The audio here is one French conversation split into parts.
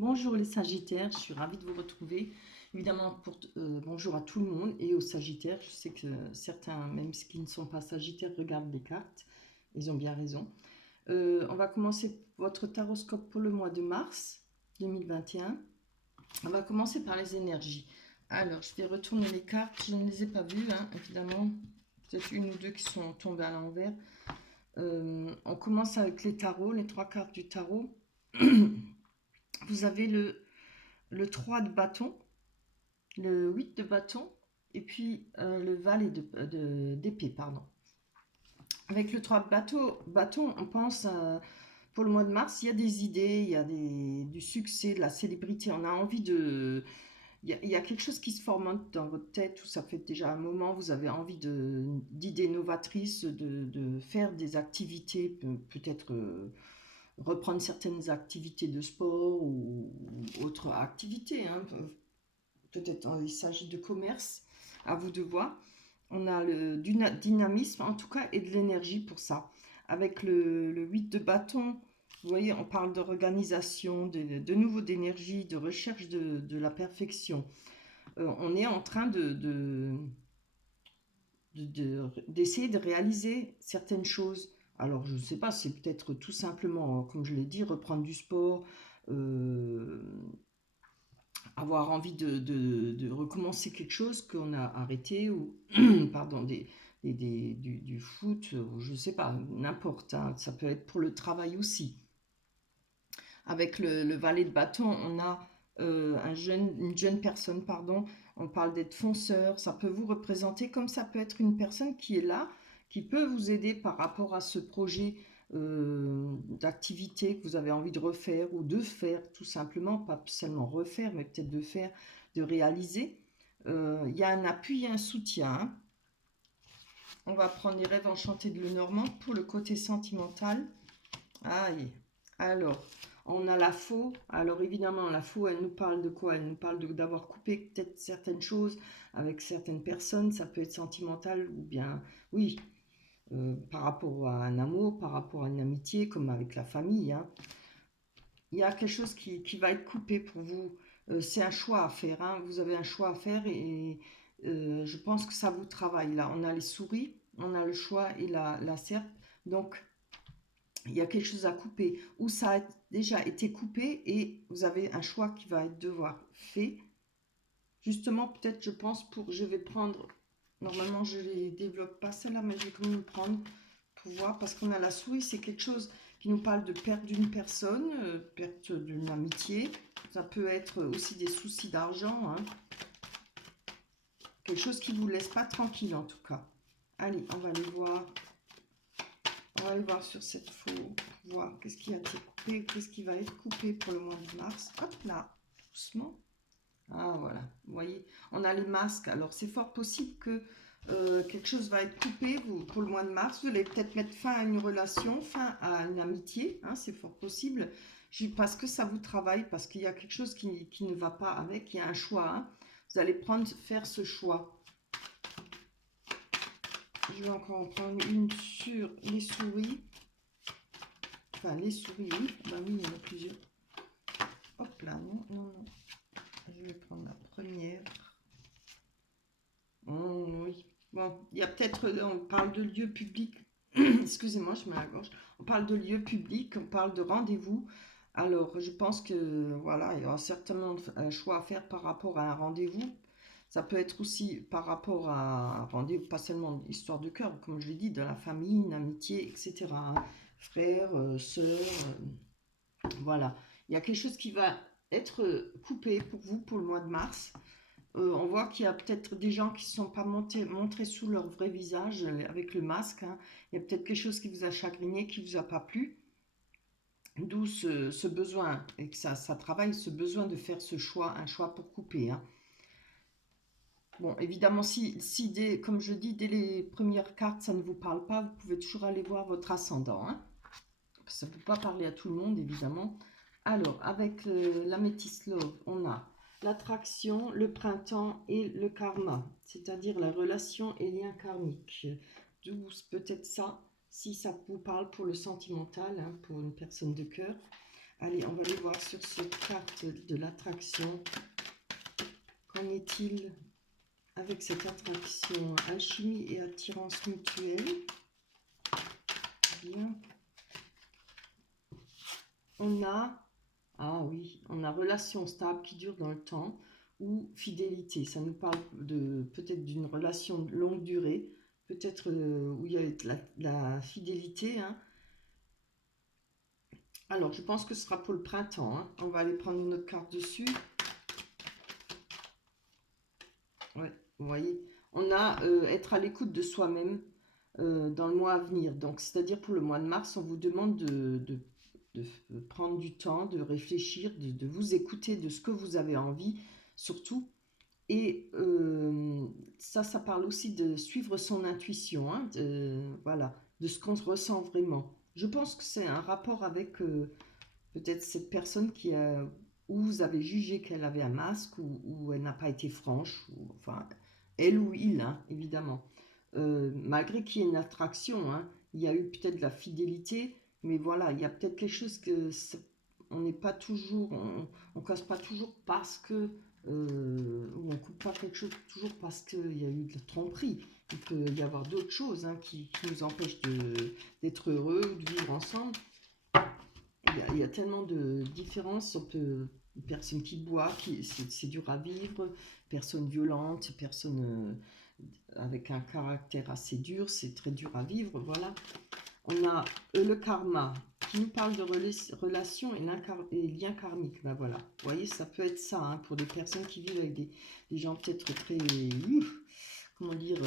Bonjour les Sagittaires, je suis ravie de vous retrouver. Évidemment, bonjour à tout le monde et aux Sagittaires. Je sais que certains, même ceux qui ne sont pas Sagittaires, regardent les cartes. Ils ont bien raison. On va commencer votre taroscope pour le mois de mars 2021. On va commencer par les énergies. Alors, je vais retourner les cartes. Je ne les ai pas vues, hein, évidemment. Peut-être une ou deux qui sont tombées à l'envers. On commence avec les tarots, les trois cartes du tarot. Vous avez le 3 de bâton, le 8 de bâton et puis le valet d'épée, pardon. Avec le 3 de bâton, on pense pour le mois de mars, il y a des idées, il y a du succès, de la célébrité. On a envie de... Il y a quelque chose qui se forme dans votre tête où ça fait déjà un moment, vous avez envie d'idées novatrices, de faire des activités, peut-être reprendre certaines activités de sport ou autres activités, hein. Peut-être il s'agit de commerce, à vous de voir. On a du dynamisme en tout cas et de l'énergie pour ça. Avec le 8 de bâton, vous voyez, on parle d'organisation, de nouveau d'énergie, de recherche de la perfection. On est en train d'essayer de réaliser certaines choses. Alors, je ne sais pas, c'est peut-être tout simplement, comme je l'ai dit, reprendre du sport, euh, avoir envie de recommencer quelque chose qu'on a arrêté, ou, pardon, du foot, ou je ne sais pas, n'importe, hein, ça peut être pour le travail aussi. Avec le valet de bâton, on a une jeune personne, pardon, on parle d'être fonceur, ça peut vous représenter comme ça peut être une personne qui est là, qui peut vous aider par rapport à ce projet d'activité que vous avez envie de refaire ou de faire, tout simplement, pas seulement refaire, mais peut-être de faire, de réaliser. Il y a un appui et un soutien, hein. On va prendre les rêves enchantés de Lenormand pour le côté sentimental. Aïe. Alors, on a la faux. Alors évidemment, la faux, elle nous parle de quoi? Elle nous parle d'avoir coupé peut-être certaines choses avec certaines personnes. Ça peut être sentimental ou bien, oui, par rapport à un amour, par rapport à une amitié, comme avec la famille, hein. Il y a quelque chose qui va être coupé pour vous. C'est un choix à faire, hein. Vous avez un choix à faire et je pense que ça vous travaille là. On a les souris, on a le choix et la serpe. Donc, il y a quelque chose à couper, ou ça a déjà été coupé et vous avez un choix qui va être devoir fait. Justement, peut-être, je pense, je vais prendre, normalement je ne les développe pas celle-là, mais je vais quand même prendre pour voir, parce qu'on a la souris, c'est quelque chose qui nous parle de perte d'une personne, perte d'une amitié. Ça peut être aussi des soucis d'argent, hein. Quelque chose qui ne vous laisse pas tranquille en tout cas. Allez, on va aller voir. On va aller voir sur cette photo pour voir qu'est-ce qui a été coupé, qu'est-ce qui va être coupé pour le mois de mars. Hop là, doucement. Ah voilà, vous voyez, on a les masques. Alors c'est fort possible que quelque chose va être coupé pour le mois de mars. Vous allez peut-être mettre fin à une relation, fin à une amitié, hein, c'est fort possible. Parce que ça vous travaille, parce qu'il y a quelque chose qui ne va pas avec, il y a un choix, hein. Vous allez faire ce choix. Je vais encore en prendre une sur les souris. Enfin, les souris, oui. Bah oui, il y en a plusieurs. Hop là, non, non, non. Je vais prendre la première. Oh, oui. Bon, il y a peut-être, on parle de lieux publics. Excusez-moi, je mets la gorge. On parle de lieux publics, on parle de rendez-vous. Alors, je pense que, voilà, il y aura certainement un choix à faire par rapport à un rendez-vous. Ça peut être aussi par rapport à un rendez-vous, pas seulement histoire de cœur, comme je l'ai dit, de la famille, une amitié, etc. Frères, sœurs, voilà. Il y a quelque chose qui va être coupé pour vous pour le mois de mars. On voit qu'il y a peut-être des gens qui ne se sont pas montrés sous leur vrai visage avec le masque, hein. Il y a peut-être quelque chose qui vous a chagriné, qui ne vous a pas plu. D'où ce besoin, et que ça travaille ce besoin de faire ce choix, un choix pour couper, hein. Bon, évidemment, si comme je dis, dès les premières cartes, ça ne vous parle pas, vous pouvez toujours aller voir votre ascendant, hein. Ça ne peut pas parler à tout le monde, évidemment. Alors, avec l'améthyste love, on a l'attraction, le printemps et le karma, c'est-à-dire la relation et lien karmique. D'où peut-être ça, si ça vous parle pour le sentimental, hein, pour une personne de cœur. Allez, on va aller voir sur cette carte de l'attraction. Qu'en est-il avec cette attraction? Alchimie et attirance mutuelle. Bien. On a, ah oui, on a relation stable qui dure dans le temps ou fidélité. Ça nous parle de peut-être d'une relation de longue durée, peut-être où il y a la fidélité, hein. Alors, je pense que ce sera pour le printemps, hein. On va aller prendre une autre carte dessus. Ouais, vous voyez, on a être à l'écoute de soi-même dans le mois à venir. Donc, c'est-à-dire pour le mois de mars, on vous demande de prendre du temps, de réfléchir, de vous écouter de ce que vous avez envie, surtout. Et ça parle aussi de suivre son intuition, hein, voilà, de ce qu'on ressent vraiment. Je pense que c'est un rapport avec peut-être cette personne où vous avez jugé qu'elle avait un masque, ou elle n'a pas été franche, ou, enfin, elle ou il, hein, évidemment. Malgré qu'il y ait une attraction, hein, il y a eu peut-être de la fidélité, mais voilà, il y a peut-être quelque chose on n'est pas toujours, on casse pas toujours parce que, ou on coupe pas quelque chose toujours parce qu'il y a eu de la tromperie. Il peut y avoir d'autres choses, hein, qui nous empêchent d'être heureux, de vivre ensemble. Il y a tellement de différences. On peut, personne qui boit, c'est dur à vivre, personne violente, personne avec un caractère assez dur, c'est très dur à vivre, voilà. On a le karma qui nous parle de relations et liens karmiques. Ben voilà, vous voyez, ça peut être ça, hein, pour des personnes qui vivent avec des gens peut-être très, comment dire,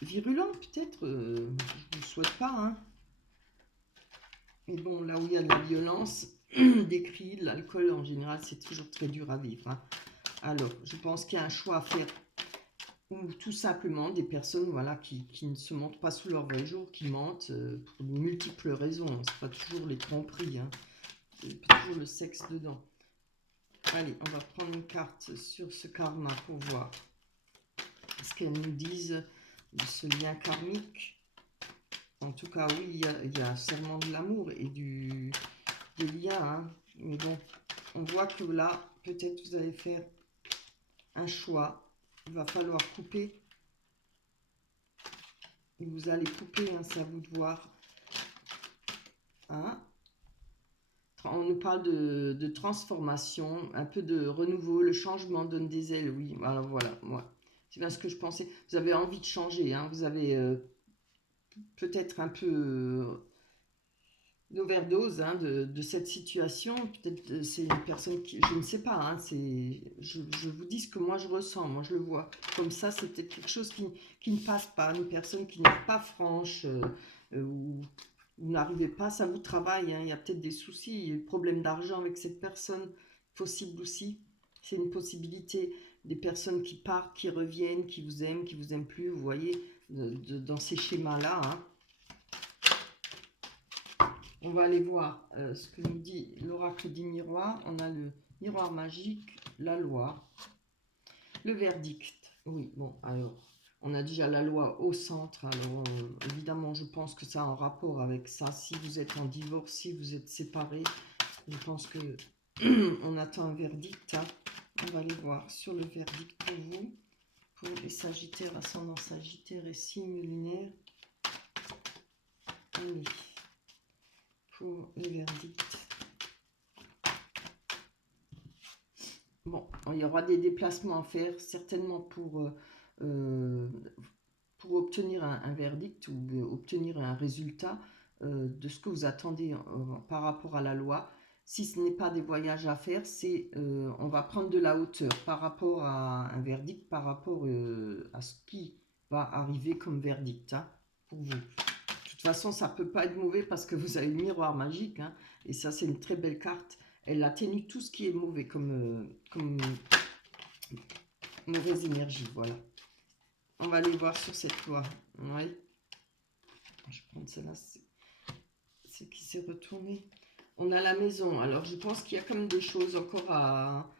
virulents peut-être, je ne vous le souhaite pas, hein. Mais bon, là où il y a de la violence, des cris, de l'alcool, en général, c'est toujours très dur à vivre, hein. Alors, je pense qu'il y a un choix à faire, ou tout simplement des personnes, voilà, qui ne se montrent pas sous leur vrai jour, qui mentent pour de multiples raisons. C'est pas toujours les tromperies, hein. C'est pas toujours le sexe dedans. Allez, on va prendre une carte sur ce karma pour voir ce qu'elles nous disent de ce lien karmique. En tout cas, oui, il y a sûrement de l'amour et des liens, hein. Mais bon, on voit que là, peut-être vous allez faire un choix. Il va falloir couper. Et vous allez couper, hein, c'est à vous de voir. Hein? On nous parle de transformation, un peu de renouveau. Le changement donne des ailes, oui. Alors voilà, moi, c'est bien ce que je pensais. Vous avez envie de changer, hein. Vous avez peut-être un peu d'overdose, hein, de cette situation. Peut-être c'est une personne qui, je ne sais pas, hein, je vous dis ce que moi je ressens, moi je le vois comme ça. C'est peut-être quelque chose qui ne passe pas, une personne qui n'est pas franche, ou vous n'arrivez pas, ça vous travaille, hein. Il y a peut-être des soucis, des problèmes d'argent avec cette personne, possible aussi, c'est une possibilité. Des personnes qui partent, qui reviennent, qui vous aiment plus, vous voyez, dans ces schémas-là, hein. On va aller voir ce que nous dit l'oracle des miroirs. On a le miroir magique, la loi, le verdict. Oui, bon, alors, on a déjà la loi au centre. Alors, évidemment, je pense que ça a un rapport avec ça. Si vous êtes en divorce, si vous êtes séparés, je pense que on attend un verdict, hein. On va aller voir sur le verdict pour vous, pour les Sagittaires, ascendant Sagittaire et signe lunaire. Allez. Pour le verdict. Bon, il y aura des déplacements à faire, certainement pour obtenir un verdict ou obtenir un résultat de ce que vous attendez par rapport à la loi. Si ce n'est pas des voyages à faire, on va prendre de la hauteur par rapport à un verdict, par rapport à ce qui va arriver comme verdict, hein, pour vous. De toute façon, ça ne peut pas être mauvais parce que vous avez le miroir magique, hein, et ça, c'est une très belle carte. Elle atténue tout ce qui est mauvais comme mauvaise énergie, voilà. On va aller voir sur cette loi. Oui. Je vais prendre celle-là, c'est qui s'est retourné. On a la maison. Alors, je pense qu'il y a quand même des choses encore à...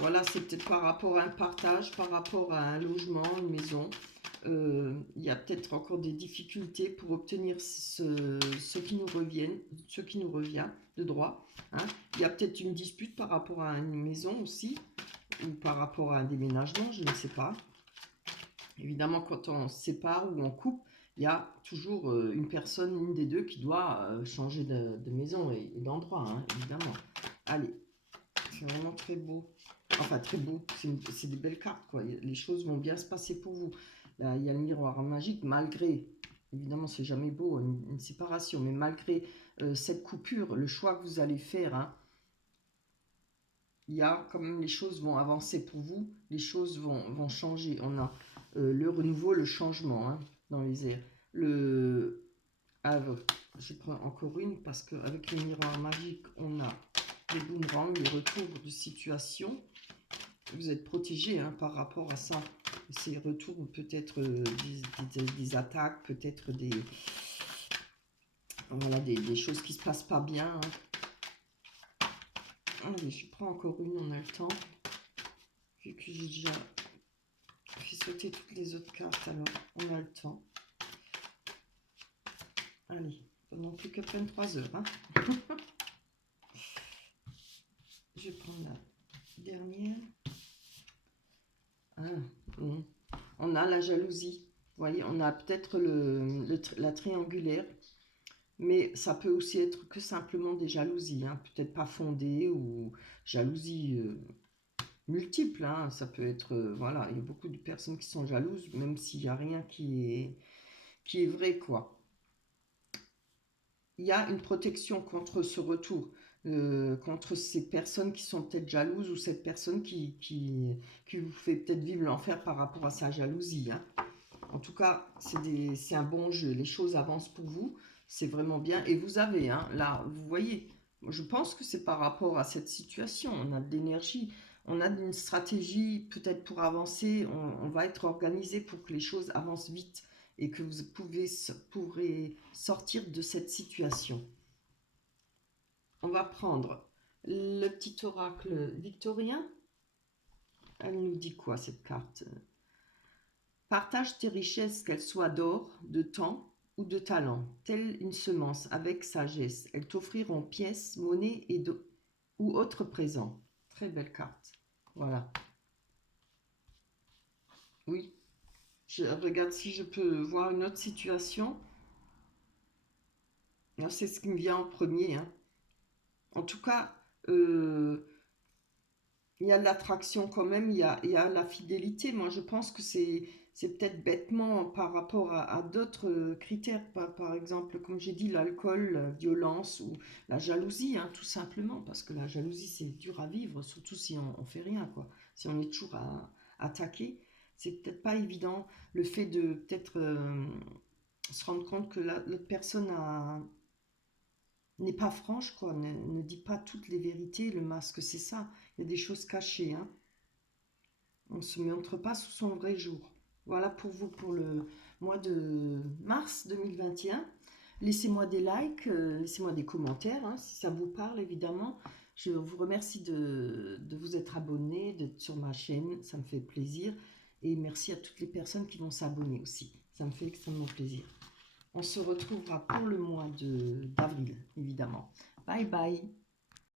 Voilà, c'est peut-être par rapport à un partage, par rapport à un logement, une maison. Il y a peut-être encore des difficultés pour obtenir ce qui nous revient de droit. Hein. Il y a peut-être une dispute par rapport à une maison aussi, ou par rapport à un déménagement, je ne sais pas. Évidemment, quand on se sépare ou on coupe, il y a toujours une personne, une des deux, qui doit changer de maison et d'endroit, hein, évidemment. Allez, c'est vraiment très beau. Enfin, très beau, c'est des belles cartes, quoi. Les choses vont bien se passer pour vous. Là, il y a le miroir magique, malgré, évidemment, c'est jamais beau, une séparation, mais malgré cette coupure, le choix que vous allez faire, hein, il y a quand même, les choses vont avancer pour vous, les choses vont changer. On a le renouveau, le changement, hein, dans les airs. Je prends encore une parce qu'avec le miroir magique, on a les boomerangs, les retours de situation. Vous êtes protégé, hein, par rapport à ça. Ces retours, peut-être des attaques, peut-être voilà, des choses qui se passent pas bien. Hein. Allez, je prends encore une, on a le temps. Vu que j'ai déjà fait sauter toutes les autres cartes, alors on a le temps. Allez, pendant plus qu'à peine 3 heures. Hein. Je vais prendre la dernière. Ah, bon. On a la jalousie. Vous voyez, on a peut-être la triangulaire. Mais ça peut aussi être que simplement des jalousies. Hein. Peut-être pas fondées ou jalousies multiples. Hein. Ça peut être... voilà, il y a beaucoup de personnes qui sont jalouses, même s'il n'y a rien qui est vrai, quoi. Il y a une protection contre ce retour, contre ces personnes qui sont peut-être jalouses ou cette personne qui vous fait peut-être vivre l'enfer par rapport à sa jalousie. Hein. En tout cas, c'est un bon jeu. Les choses avancent pour vous. C'est vraiment bien. Et vous avez, hein, là, vous voyez, je pense que c'est par rapport à cette situation. On a de l'énergie, on a une stratégie peut-être pour avancer. On va être organisé pour que les choses avancent vite et que vous pourrez sortir de cette situation. On va prendre le petit oracle victorien. Elle nous dit quoi, cette carte? Partage tes richesses, qu'elles soient d'or, de temps ou de talent, telle une semence avec sagesse. Elles t'offriront pièces, monnaie ou autres présents. Très belle carte. Voilà. Oui. Je regarde si je peux voir une autre situation. C'est ce qui me vient en premier. Hein. En tout cas, il y a de l'attraction quand même, il y a la fidélité. Moi, je pense que c'est peut-être bêtement par rapport à d'autres critères. Par exemple, comme j'ai dit, l'alcool, la violence ou la jalousie, hein, tout simplement. Parce que la jalousie, c'est dur à vivre, surtout si on fait rien, quoi. Si on est toujours à attaquer, c'est peut-être pas évident. Le fait de peut-être se rendre compte que l'autre personne n'est pas franche, quoi, ne dit pas toutes les vérités. Le masque, c'est ça. Il y a des choses cachées. Hein. On ne se montre pas sous son vrai jour. Voilà pour vous pour le mois de mars 2021. Laissez-moi des likes, laissez-moi des commentaires, hein, si ça vous parle, évidemment. Je vous remercie de vous être abonné, d'être sur ma chaîne, ça me fait plaisir. Et merci à toutes les personnes qui vont s'abonner aussi. Ça me fait extrêmement plaisir. On se retrouvera pour le mois d'avril, évidemment. Bye bye.